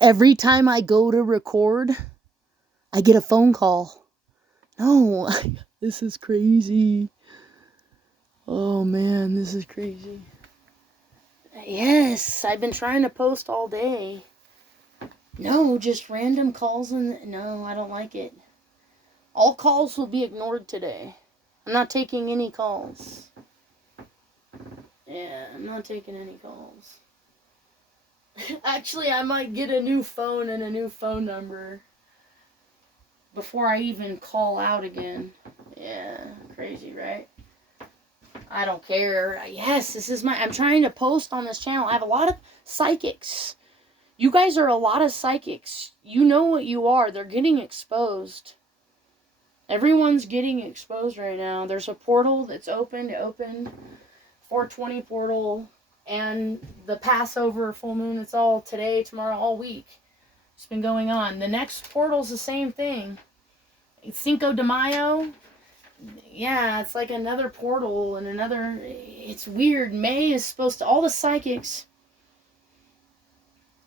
Every time I go to record, I get a phone call. No, this is crazy. Oh man, this is crazy. Yes, I've been trying to post all day. No, just random calls and no, I don't like it. All calls will be ignored today. I'm not taking any calls. Yeah, I'm not taking any calls. Actually, I might get a new phone and a new phone number before I even call out again. Yeah, crazy, right? I don't care. Yes, I'm trying to post on this channel. I have a lot of psychics. You guys are a lot of psychics. You know what you are. They're getting exposed. Everyone's getting exposed right now. There's a portal that's opened. It opened 420 portal. And the Passover, full moon, it's all today, tomorrow, all week. It's been going on. The next portal's the same thing. It's Cinco de Mayo. Yeah, it's like another portal and another... It's weird. May is supposed to... All the psychics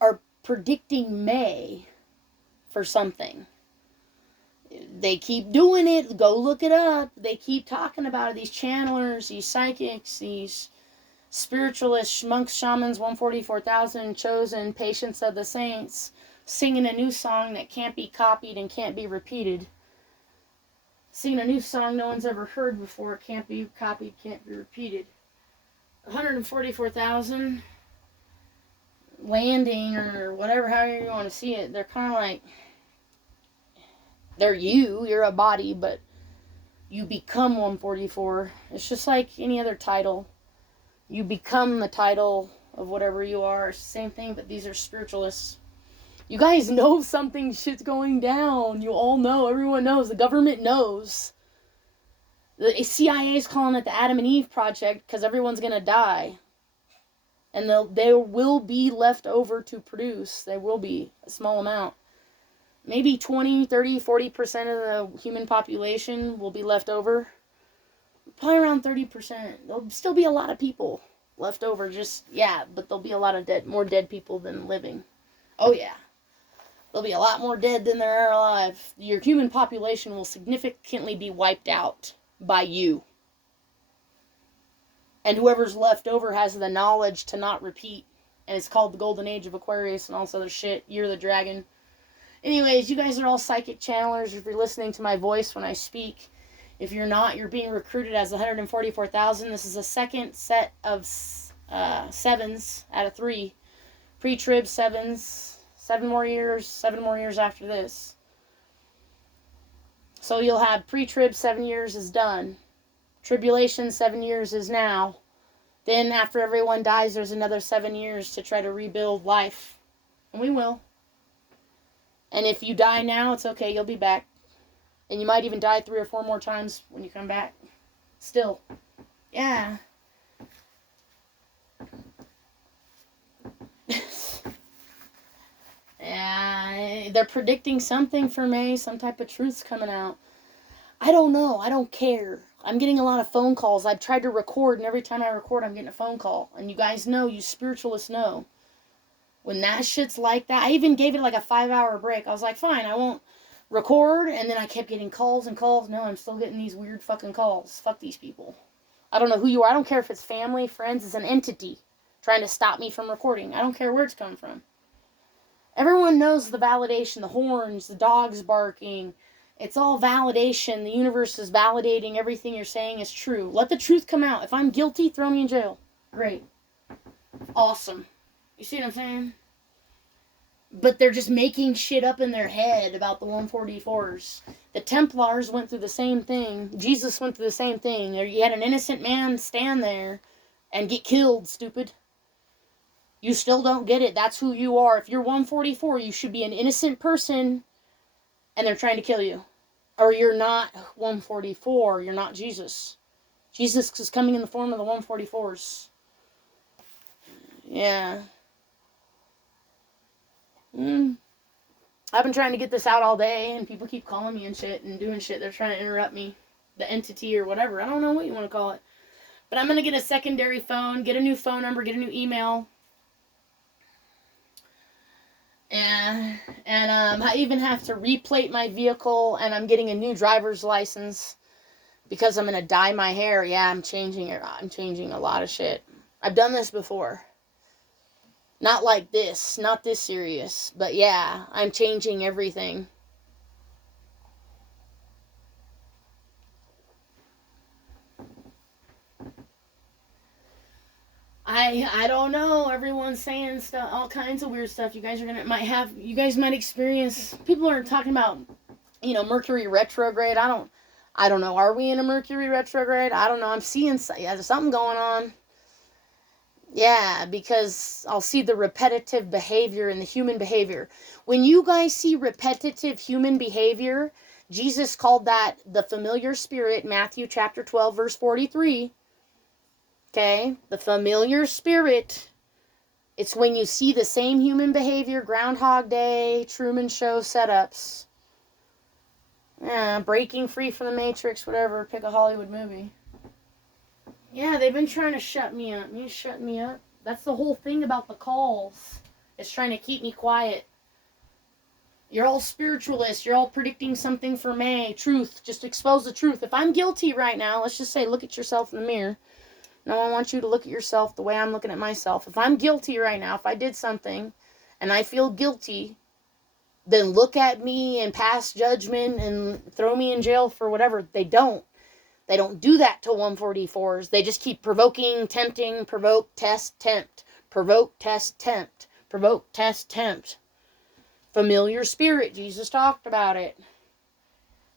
are predicting May for something. They keep doing it. Go look it up. They keep talking about it. These channelers, these psychics, these spiritualists, monks, shamans, 144,000 chosen, patients of the saints, singing a new song that can't be copied and can't be repeated. Singing a new song no one's ever heard before, can't be copied, can't be repeated. 144,000 landing or whatever, however you want to see it. They're kind of like, you're a body, but you become 144. It's just like any other title. You become the title of whatever you are. It's the same thing, but these are spiritualists. You guys know something shit's going down. You all know. Everyone knows. The government knows. The CIA is calling it the Adam and Eve Project because everyone's going to die. And they will be left over to produce. There will be a small amount. Maybe 20, 30, 40% of the human population will be left over. Probably around 30%. There'll still be a lot of people left over. But there'll be a lot of more dead people than living. Oh yeah. There'll be a lot more dead than there are alive. Your human population will significantly be wiped out by you. And whoever's left over has the knowledge to not repeat. And it's called the Golden Age of Aquarius and all this other shit. Year of the Dragon. Anyways, you guys are all psychic channelers if you're listening to my voice when I speak. If you're not, you're being recruited as 144,000. This is a second set of sevens out of 3. Pre-trib sevens. 7 more years after this. So you'll have pre-trib, 7 years is done. Tribulation, 7 years is now. Then after everyone dies, there's another 7 years to try to rebuild life. And we will. And if you die now, it's okay, you'll be back. And you might even die 3 or 4 more times when you come back. Still. Yeah. Yeah, they're predicting something for May. Some type of truth's coming out. I don't know. I don't care. I'm getting a lot of phone calls. I've tried to record, and every time I record, I'm getting a phone call. And you guys know, you spiritualists know. When that shit's like that, I even gave it like a 5-hour break. I was like, fine, I won't record. And then I kept getting calls and calls. No, I'm still getting these weird fucking calls. Fuck these people. I don't know who you are. I don't care if it's family, friends. It's an entity trying to stop me from recording. I don't care where it's coming from. Everyone knows the validation, the horns, the dogs barking. It's all validation. The universe is validating everything you're saying is true. Let the truth come out. If I'm guilty, throw me in jail. Great. Awesome. You see what I'm saying? But they're just making shit up in their head about the 144s. The Templars went through the same thing. Jesus went through the same thing. You had an innocent man stand there and get killed, stupid. You still don't get it. That's who you are. If you're 144, you should be an innocent person, and they're trying to kill you. Or you're not 144. You're not Jesus. Jesus is coming in the form of the 144s. Yeah. I've been trying to get this out all day, and people keep calling me and shit and doing shit. They're trying to interrupt me. The entity or whatever. I don't know what you want to call it. But I'm going to get a secondary phone, get a new phone number, get a new email. And Yeah, and I even have to replate my vehicle, and I'm getting a new driver's license because I'm gonna dye my hair. Yeah, I'm changing it. I'm changing a lot of shit. I've done this before. Not like this, not this serious, but yeah, I'm changing everything. I don't know. Everyone's saying stuff, all kinds of weird stuff. You guys might experience. People are talking about, Mercury retrograde. I don't know. Are we in a Mercury retrograde? I don't know. I'm seeing there's something going on. Yeah, because I'll see the repetitive behavior in the human behavior. When you guys see repetitive human behavior, Jesus called that the familiar spirit, Matthew chapter 12, verse 43. Okay? The familiar spirit. It's when you see the same human behavior, Groundhog Day, Truman Show setups. Yeah, breaking free from the Matrix, whatever. Pick a Hollywood movie. Yeah, they've been trying to shut me up. You shut me up. That's the whole thing about the calls. It's trying to keep me quiet. You're all spiritualists. You're all predicting something for May. Truth. Just expose the truth. If I'm guilty right now, let's just say look at yourself in the mirror. No one wants you to look at yourself the way I'm looking at myself. If I'm guilty right now, if I did something and I feel guilty, then look at me and pass judgment and throw me in jail for whatever. They don't. They don't do that to 144s. They just keep provoking, tempting, provoke, test, tempt. Provoke, test, tempt. Provoke, test, tempt. Familiar spirit. Jesus talked about it.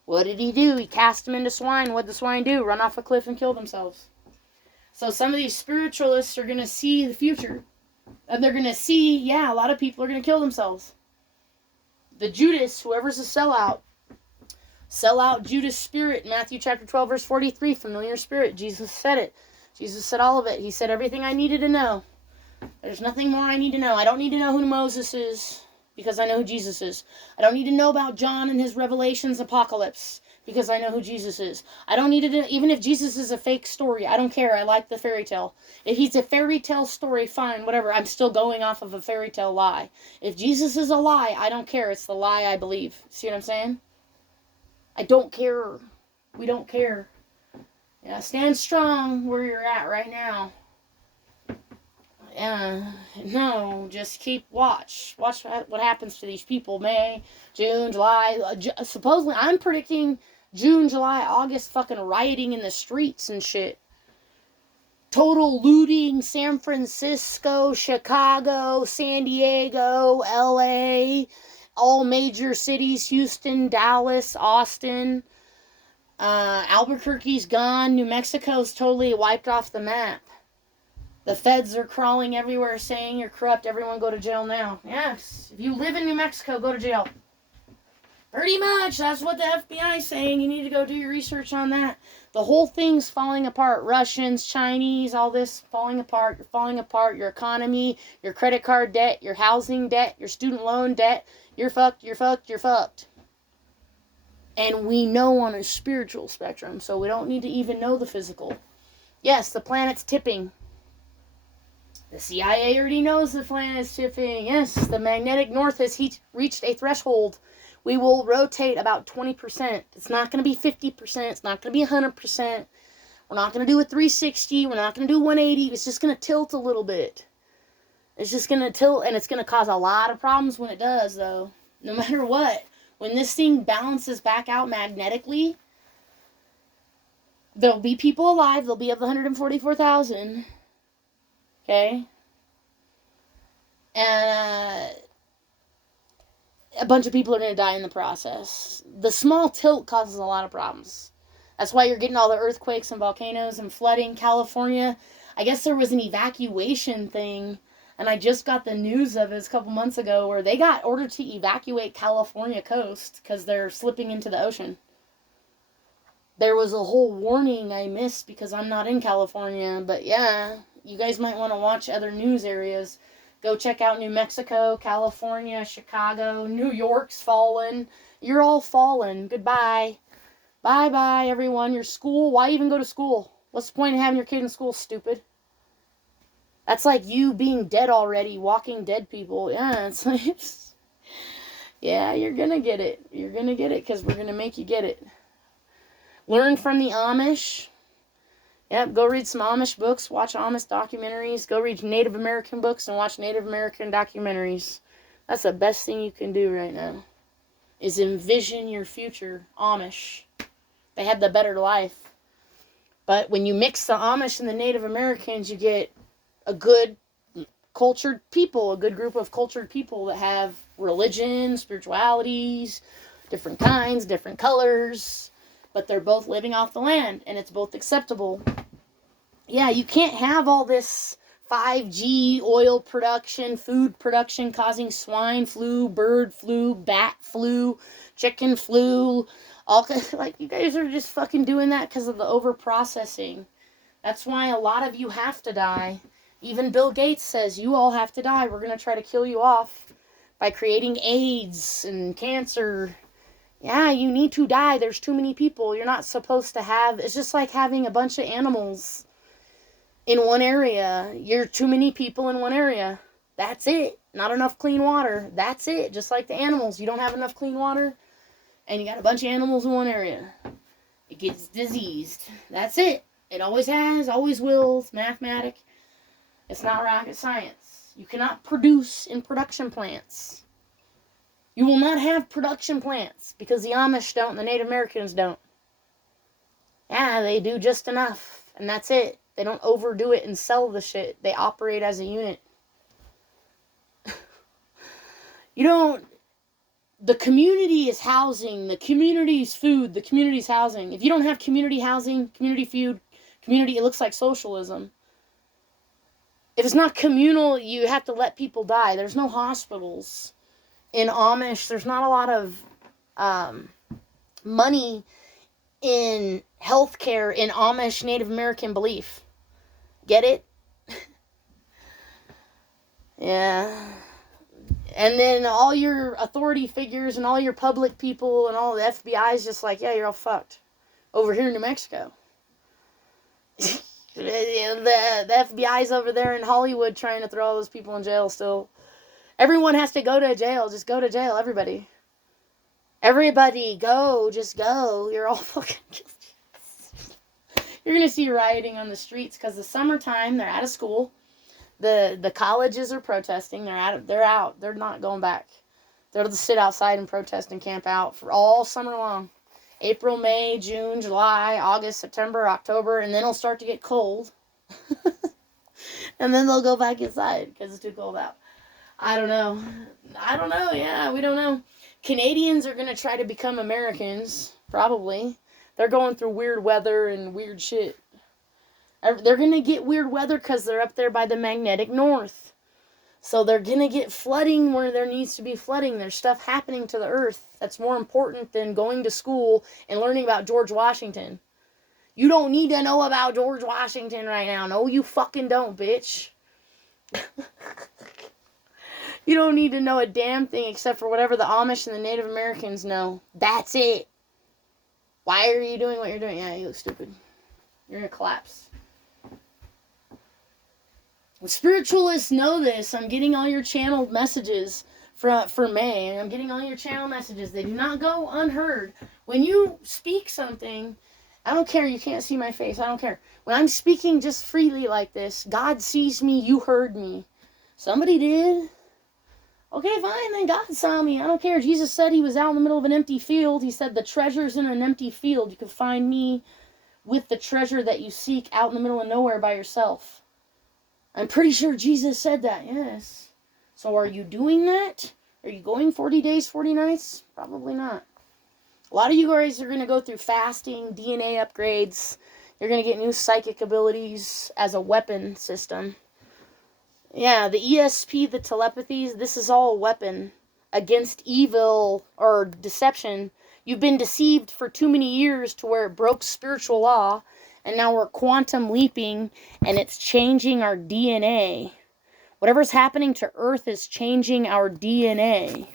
What did he do? He cast them into swine. What did the swine do? Run off a cliff and kill themselves. So some of these spiritualists are going to see the future. And they're going to see, yeah, a lot of people are going to kill themselves. The Judas, whoever's a sellout, Judas spirit, Matthew chapter 12, verse 43, familiar spirit. Jesus said it. Jesus said all of it. He said everything I needed to know. There's nothing more I need to know. I don't need to know who Moses is because I know who Jesus is. I don't need to know about John and his Revelations apocalypse because I know who Jesus is. I don't need to know, even if Jesus is a fake story. I don't care. I like the fairy tale. If he's a fairy tale story, fine, whatever. I'm still going off of a fairy tale lie. If Jesus is a lie, I don't care. It's the lie I believe. See what I'm saying? I don't care. We don't care. Yeah, stand strong where you're at right now. No, just keep watch. Watch what happens to these people. May, June, July. Supposedly, I'm predicting June, July, August fucking rioting in the streets and shit. Total looting, San Francisco, Chicago, San Diego, LA, all major cities, Houston, Dallas, Austin. Albuquerque's gone. New Mexico's totally wiped off the map. The feds are crawling everywhere saying you're corrupt. Everyone go to jail now. Yes. If you live in New Mexico, go to jail. Pretty much. That's what the FBI is saying. You need to go do your research on that. The whole thing's falling apart. Russians, Chinese, all this falling apart. You're falling apart. Your economy, your credit card debt, your housing debt, your student loan debt. You're fucked, you're fucked, you're fucked. And we know on a spiritual spectrum, so we don't need to even know the physical. Yes, the planet's tipping. The CIA already knows the planet's tipping. Yes, the magnetic north has reached a threshold. We will rotate about 20%. It's not going to be 50%. It's not going to be 100%. We're not going to do a 360. We're not going to do 180. It's just going to tilt a little bit. It's just going to tilt, and it's going to cause a lot of problems when it does, though. No matter what. When this thing balances back out magnetically, there'll be people alive. There'll be of the 144,000. Okay? And a bunch of people are going to die in the process. The small tilt causes a lot of problems. That's why you're getting all the earthquakes and volcanoes and flooding. California, I guess there was an evacuation thing, and I just got the news of it a couple months ago where they got ordered to evacuate California coast because they're slipping into the ocean. There was a whole warning I missed because I'm not in California, but yeah, you guys might want to watch other news areas. Go check out New Mexico, California, Chicago, New York's fallen. You're all fallen. Goodbye. Bye-bye, everyone. Your school, why even go to school? What's the point of having your kid in school, stupid? That's like you being dead already, walking dead people. Yeah, it's like, Yeah, you're gonna get it. You're gonna get it because we're gonna make you get it. Learn from the Amish. Yep, go read some Amish books, watch Amish documentaries, go read Native American books and watch Native American documentaries. That's the best thing you can do right now, is envision your future Amish. They had the better life. But when you mix the Amish and the Native Americans, you get a good cultured people, a good group of cultured people that have religion, spiritualities, different kinds, different colors, but they're both living off the land, and it's both acceptable. Yeah, you can't have all this 5G oil production, food production causing swine flu, bird flu, bat flu, chicken flu, all like you guys are just fucking doing that because of the over processing. That's why a lot of you have to die. Even Bill Gates says you all have to die. We're going to try to kill you off by creating AIDS and cancer. Yeah, you need to die. There's too many people. You're not supposed to have... It's just like having a bunch of animals in one area. You're too many people in one area. That's it. Not enough clean water. That's it. Just like the animals. You don't have enough clean water, and you got a bunch of animals in one area. It gets diseased. That's it. It always has, always will. It's mathematic. It's not rocket science. You cannot produce in production plants. You will not have production plants because the Amish don't and the Native Americans don't. Yeah, they do just enough, and that's it. They don't overdo it and sell the shit. They operate as a unit. You don't... The community is housing. The community is food. The community is housing. If you don't have community housing, community food, community, it looks like socialism. If it's not communal, you have to let people die. There's no hospitals. In Amish, there's not a lot of money in healthcare in Amish Native American belief. Get it? Yeah. And then all your authority figures and all your public people and all the FBI is just like, yeah, you're all fucked. Over here in New Mexico. The FBI's over there in Hollywood trying to throw all those people in jail still. Everyone has to go to jail. Just go to jail, everybody. Everybody, go. Just go. You're all fucking guilty. You're going to see rioting on the streets because the summertime, they're out of school. The colleges are protesting. They're out. They're not going back. They'll just sit outside and protest and camp out for all summer long. April, May, June, July, August, September, October, and then it'll start to get cold. And then they'll go back inside because it's too cold out. I don't know. Yeah, we don't know. Canadians are going to try to become Americans, probably. They're going through weird weather and weird shit. They're going to get weird weather because they're up there by the magnetic north. So they're going to get flooding where there needs to be flooding. There's stuff happening to the earth that's more important than going to school and learning about George Washington. You don't need to know about George Washington right now. No, you fucking don't, bitch. You don't need to know a damn thing except for whatever the Amish and the Native Americans know. That's it. Why are you doing what you're doing? Yeah, you look stupid. You're going to collapse. Spiritualists know this. I'm getting all your channeled messages for May. I'm getting all your channel messages. They do not go unheard. When you speak something, I don't care. You can't see my face. I don't care. When I'm speaking just freely like this, God sees me. You heard me. Somebody did. Okay, fine, then God saw me. I don't care. Jesus said he was out in the middle of an empty field. He said the treasure's in an empty field. You can find me with the treasure that you seek out in the middle of nowhere by yourself. I'm pretty sure Jesus said that, yes. So are you doing that? Are you going 40 days, 40 nights? Probably not. A lot of you guys are going to go through fasting, DNA upgrades. You're going to get new psychic abilities as a weapon system. Yeah, the ESP, the telepathies, this is all a weapon against evil or deception. You've been deceived for too many years to where it broke spiritual law, and now we're quantum leaping, and it's changing our DNA. Whatever's happening to Earth is changing our DNA.